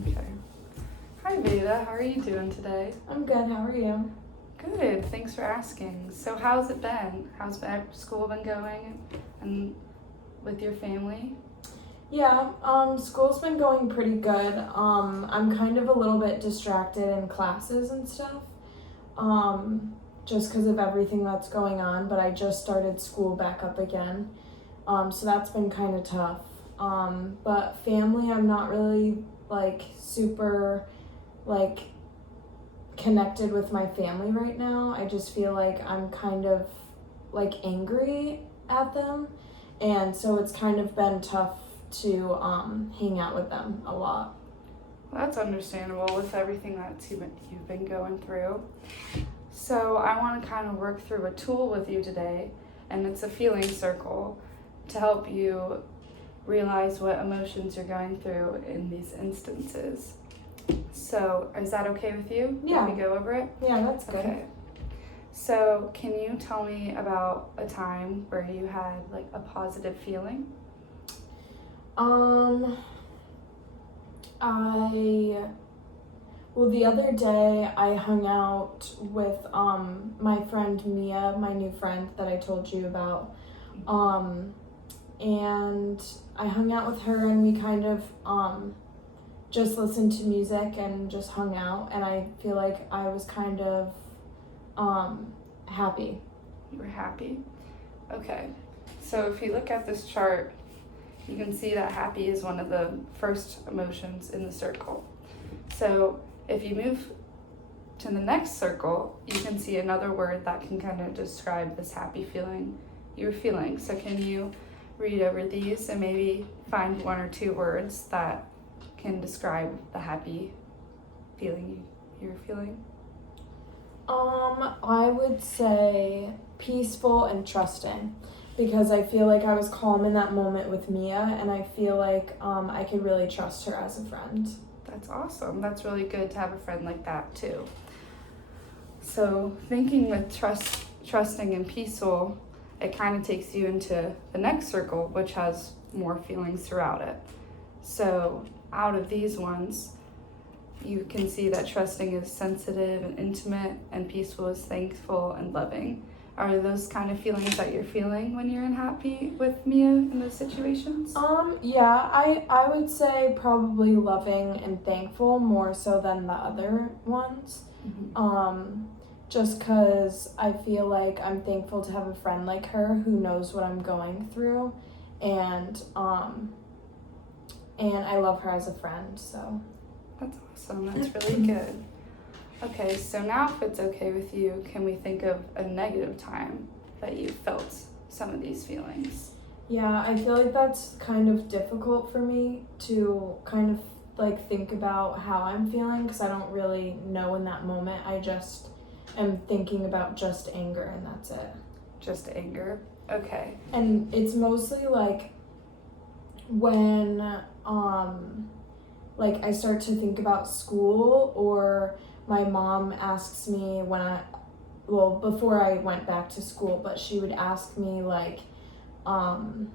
Okay. Hi Veda, how are you doing today? I'm good. How are you? Good, thanks for asking. So how's it been? School been going and with your family? Yeah, school's been going pretty good. I'm kind of a little bit distracted in classes and stuff. Just because of everything that's going on, but I just started school back up again. So that's been kind of tough. But family, I'm not really like super like connected with my family right now. I just feel like I'm kind of like angry at them, and so it's kind of been tough to hang out with them a lot. Well, that's understandable with everything that you've been going through. So I want to kind of work through a tool with you today, and it's a feeling circle to help you realize what emotions you're going through in these instances. So is that okay with you? Yeah. If we go over it? Yeah, that's good. Okay. So can you tell me about a time where you had like a positive feeling? The other day I hung out with my friend Mia, my new friend that I told you about. And I hung out with her, and we kind of just listened to music and just hung out, and I feel like I was kind of happy. You were happy? Okay. So if you look at this chart, you can see that happy is one of the first emotions in the circle. So if you move to the next circle, you can see another word that can kind of describe this happy feeling you're feeling. So can you read over these and maybe find one or two words that can describe the happy feeling you're feeling? I would say peaceful and trusting, because I feel like I was calm in that moment with Mia, and I feel like I could really trust her as a friend. That's awesome. That's really good to have a friend like that too. So thinking with trusting and peaceful, it kind of takes you into the next circle, which has more feelings throughout it. So out of these ones, you can see that trusting is sensitive and intimate, and peaceful is thankful and loving. Are those kind of feelings that you're feeling when you're happy with Mia in those situations? Yeah, I would say probably loving and thankful more so than the other ones. Mm-hmm. Just because I feel like I'm thankful to have a friend like her who knows what I'm going through, and I love her as a friend, so. That's awesome. That's really good. Okay, so now if it's okay with you, can we think of a negative time that you felt some of these feelings? Yeah, I feel like that's kind of difficult for me to kind of like think about how I'm feeling, because I don't really know in that moment. I just am thinking about just anger, and that's it. Just anger? Okay. And it's mostly like when like I start to think about school, or my mom asks me before I went back to school, but she would ask me like kind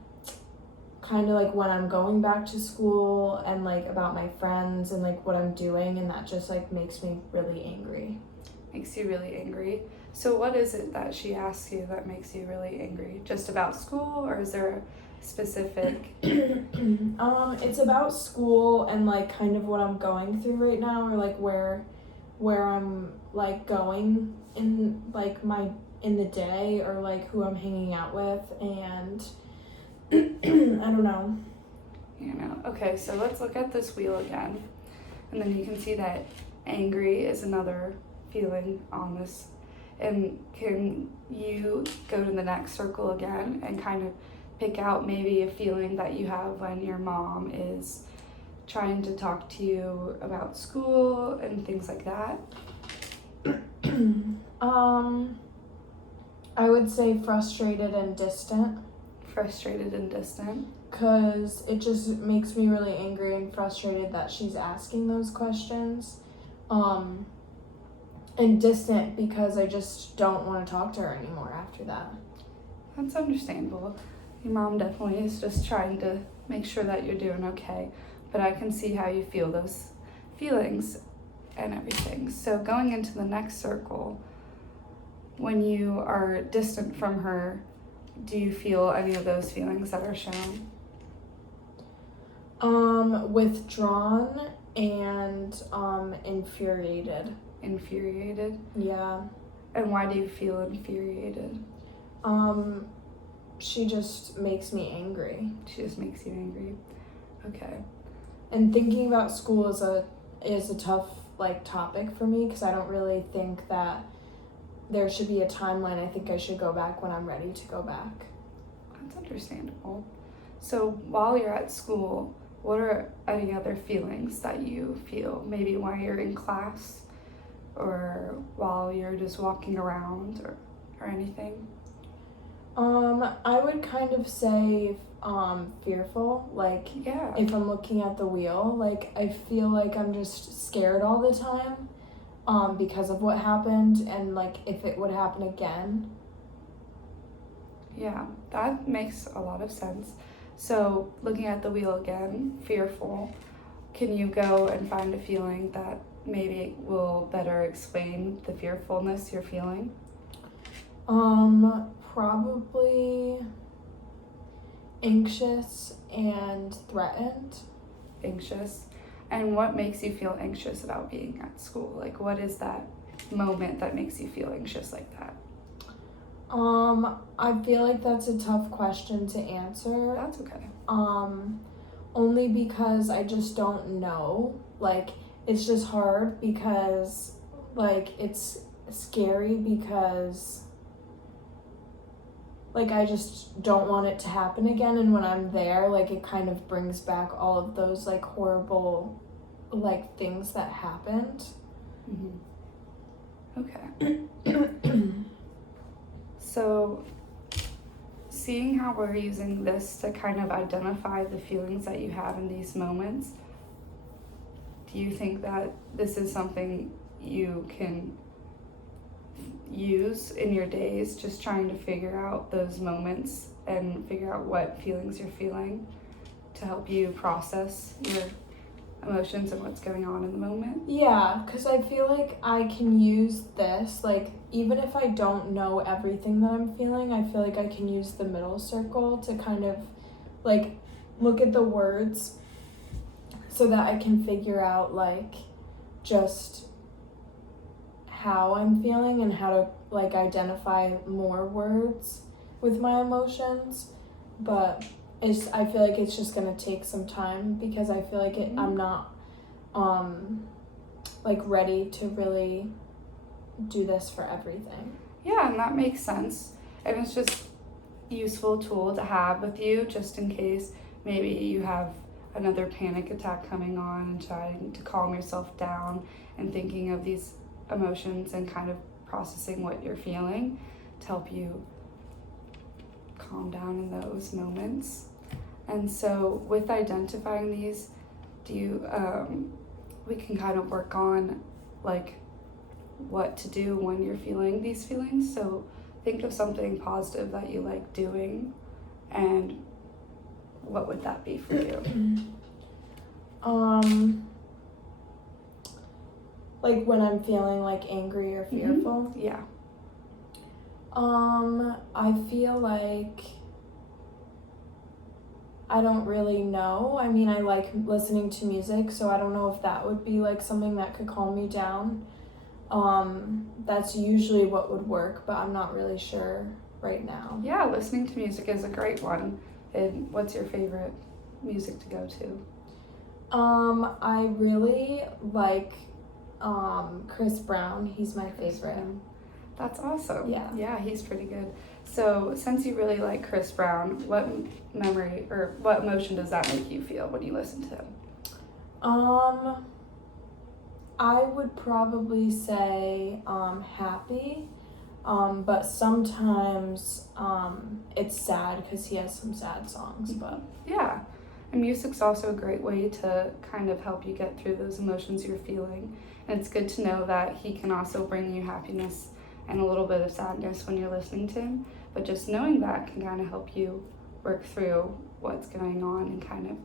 of like when I'm going back to school, and like about my friends and like what I'm doing, and that just like makes me really angry. Makes you really angry. So what is it that she asks you that makes you really angry? Just about school, or is there a specific? It's about school and like kind of what I'm going through right now, or like where I'm like going in like in the day, or like who I'm hanging out with, and I don't know. Okay, so let's look at this wheel again. And then you can see that angry is another feeling on this. And can you go to the next circle again and kind of pick out maybe a feeling that you have when your mom is trying to talk to you about school and things like that? I would say frustrated and distant. Frustrated and distant? Because it just makes me really angry and frustrated that she's asking those questions. And distant because I just don't want to talk to her anymore after that. That's understandable. Your mom definitely is just trying to make sure that you're doing okay, but I can see how you feel those feelings and everything. So going into the next circle, when you are distant from her, do you feel any of those feelings that are shown? Withdrawn and infuriated. Infuriated? Yeah. And why do you feel infuriated? She just makes me angry. She just makes you angry. Okay. And thinking about school is a tough topic for me because I don't really think that there should be a timeline. I think I should go back when I'm ready to go back. That's understandable. So while you're at school, what are any other feelings that you feel? Maybe while you're in class or while you're just walking around or anything? I would kind of say fearful. Yeah. If I'm looking at the wheel, I feel like I'm just scared all the time because of what happened and if it would happen again. Yeah, that makes a lot of sense. So looking at the wheel again, fearful, can you go and find a feeling that maybe will better explain the fearfulness you're feeling? Probably anxious and threatened. Anxious. And what makes you feel anxious about being at school? What is that moment that makes you feel anxious like that? I feel like that's a tough question to answer. That's okay. Only because I just don't know. It's just hard because, it's scary because, I just don't want it to happen again. And when I'm there, it kind of brings back all of those, horrible, things that happened. Mm-hmm. Okay. So, seeing how we're using this to kind of identify the feelings that you have in these moments, do you think that this is something you can use in your days, just trying to figure out those moments and figure out what feelings you're feeling to help you process your emotions and what's going on in the moment? Yeah, because I feel like I can use this, even if I don't know everything that I'm feeling, I feel like I can use the middle circle to kind of, look at the words so that I can figure out, just how I'm feeling and how to, identify more words with my emotions. But I feel like it's just gonna take some time because I feel like I'm not ready to really do this for everything. Yeah, and that makes sense. And it's just a useful tool to have with you just in case maybe you have another panic attack coming on and trying to calm yourself down and thinking of these emotions and kind of processing what you're feeling to help you calm down in those moments. And so with identifying these, we can kind of work on what to do when you're feeling these feelings. So think of something positive that you like doing, and what would that be for you? When I'm feeling angry or fearful. Mm-hmm. Yeah. I feel like I don't really know. I mean, I like listening to music, so I don't know if that would be something that could calm me down. That's usually what would work, but I'm not really sure right now. Yeah, listening to music is a great one. And what's your favorite music to go to? I really like Chris Brown. He's my favorite. That's awesome. Yeah. Yeah, he's pretty good. So since you really like Chris Brown, what memory or what emotion does that make you feel when you listen to him? I would probably say happy, but sometimes it's sad because he has some sad songs. But yeah, and music's also a great way to kind of help you get through those emotions you're feeling. And it's good to know that he can also bring you happiness and a little bit of sadness when you're listening to him. But just knowing that can kind of help you work through what's going on and kind of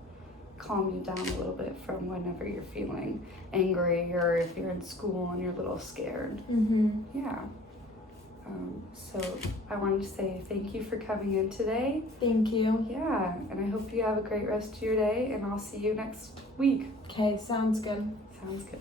calm you down a little bit from whenever you're feeling angry or if you're in school and you're a little scared. Yeah. So I wanted to say thank you for coming in today. Thank you. Yeah, and I hope you have a great rest of your day, and I'll see you next week. Okay, sounds good. Sounds good.